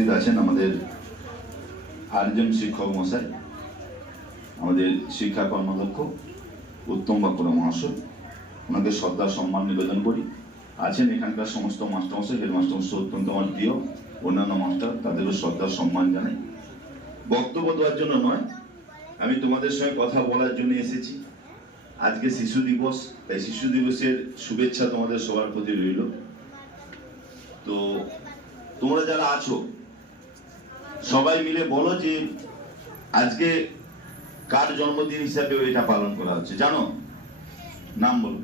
উপস্থিত আছেন আমাদের আরেকজন শিক্ষক মশাই, আমাদের শিক্ষা কর্মাধ্যক্ষ, উত্তম বাঁকুড়া মহাশয়। ওনাকে শ্রদ্ধা, সম্মান, নিবেদন করি। আছেন এখানকার সমস্ত মাস্টারমশাই, হেডমাস্টারমশাই অত্যন্ত আমার প্রিয়, অন্যান্য মাস্টার, তাদেরও শ্রদ্ধা, সম্মান জানাই। বক্তব্য দেওয়ার জন্য নয়, আমি তোমাদের সঙ্গে কথা বলার জন্য এসেছি। আজকে শিশু দিবস, তাই শিশু দিবসের শুভেচ্ছা তোমাদের সবার প্রতি রইল। তো তোমরা যারা আছো সবাই মিলে বলো যে আজকে কার জন্মদিন হিসাবে এটা পালন করা হচ্ছে? জানো? নাম বলো।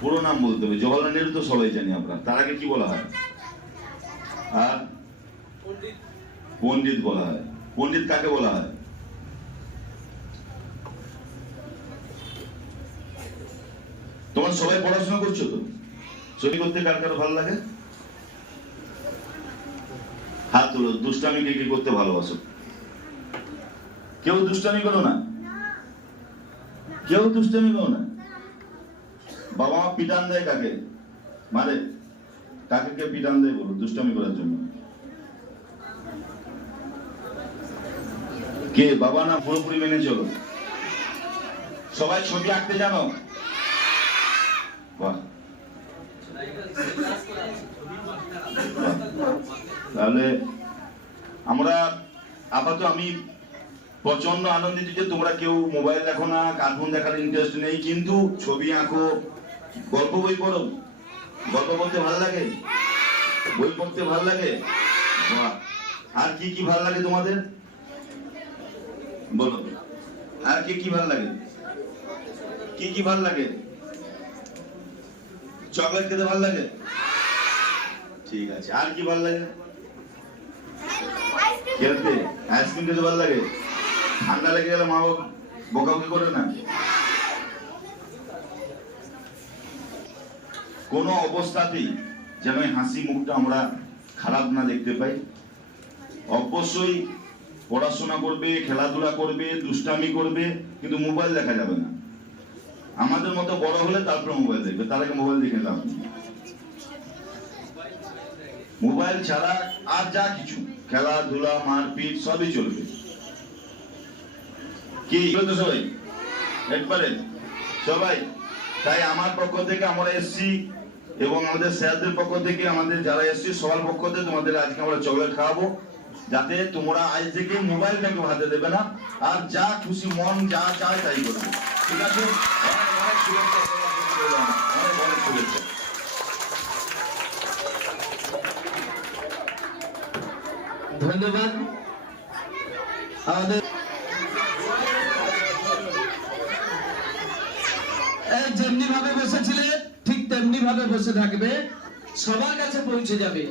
পুরো নাম বলতে হবে। জওয়াহরলাল নেহরু তো সবাই জানি আমরা। তার আগে কি বলা হয়? আর? পণ্ডিত বলা হয়। পণ্ডিত কাকে বলা হয়? তোমার সবাই পড়াশোনা করছ তো? ছবি করতে কার কার ভালো লাগে? হাত তুলো, দুষ্টামি কি করতে ভালোবাসো? কেউ দুষ্টামি করো না? কেউ দুষ্টামি করো না? বাবা মা পিটান দেয় কাকে? মারে। কাকে কে পিটান দেয় বলো, দুষ্টামি করার জন্য। কে? বাবা না পুরোপুরি মেনে চলো। সবাই ছবি আঁকতে জানো? বাহ। তাহলে আমরা আপাতত আমি প্রচণ্ড আনন্দিত যে তোমরা কেউ মোবাইল দেখো না, কার্টুন দেখার ইন্টারেস্ট নেই, কিন্তু ছবি আঁকো, গল্প বই পড়ো। গল্প বলতে ভালো লাগে? বই পড়তে ভালো লাগে? আর কি কি ভালো লাগে তোমাদের? বলো। আর কি কি ভালো লাগে? কি কি ভালো লাগে? চকলেট খেতে ভালো লাগে? ঠিক আছে। আর কি ভালো লাগে? খেলতে? আইসক্রিম খেতে ভালো লাগে? ঠান্ডা লেগে গেলে মা বাবা বকাবকি করে না? কোন অবস্থাতেই যেন হাসি মুখটা আমরা খারাপ না দেখতে পাই। অবশ্যই পড়াশোনা করবে, খেলাধুলা করবে, দুষ্টামি করবে, কিন্তু মোবাইল দেখা যাবে না। আমাদের মতো বড় হলে তারপর মোবাইল দেখবে। তার আগে মোবাইল দেখে লাভ। মোবাইল ছাড়া আর যা কিছু, খেলাধুলা, মারপিট, সবই চলবে। কি? বলতো সবাই। একবারে। সবাই। তাই আমার পক্ষ থেকে আমরা এসছি এবং আমাদের স্যারদের পক্ষ থেকে আমাদের যারা এসছি, সবার পক্ষ থেকে তোমাদের আজকে আমরা চকলেট খাওয়াবো। যাতে তোমরা আজ থেকে মোবাইলটাকে হাতে দেবে না। আর যা খুশি মন, যা চায় তাই করবে। ঠিক আছে? ধন্যবাদ। আমাদের যেমনি ভাবে বসেছিলে, ঠিক তেমনি ভাবে বসে থাকবে। সবার কাছে পৌঁছে যাবে।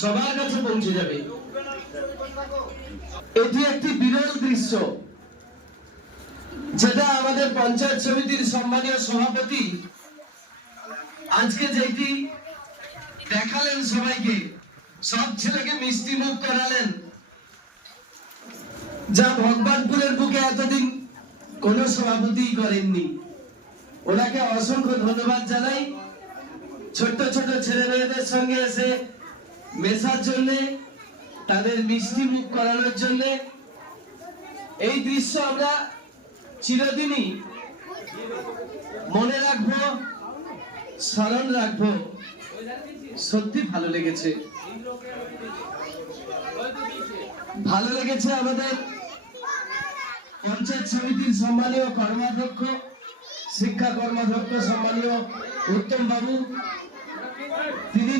সবার কাছে পৌঁছে যাবে। এটি একটি বিরল দৃশ্য, যেটা আমাদের পঞ্চায়েত সমিতির সম্মানীয় সভাপতি আজকে যেটি দেখালেন সবাইকে, সব ছেলেকে মিষ্টি মুখ করালেন। যা ভগবানপুরের বুকে এতদিন কোন সভাপতি করেননি। ওনাকে অসংখ্য ধন্যবাদ জানাই। ছোট্ট ছোট ছেলে মেয়েদের সঙ্গে এসে মেশার জন্য, তাদের মিষ্টি মুখ করানোর জন্য। এই দৃশ্য আমরা চিরদিনই মনে রাখব, স্মরণ রাখব। সত্যি ভালো লেগেছে। ভালো লেগেছে আমাদের পঞ্চায়েত সমিতির সম্মানীয় কর্মাধ্যক্ষ, শিক্ষা কর্মাধ্যক্ষ সম্মানীয় উত্তম বাবু তিনি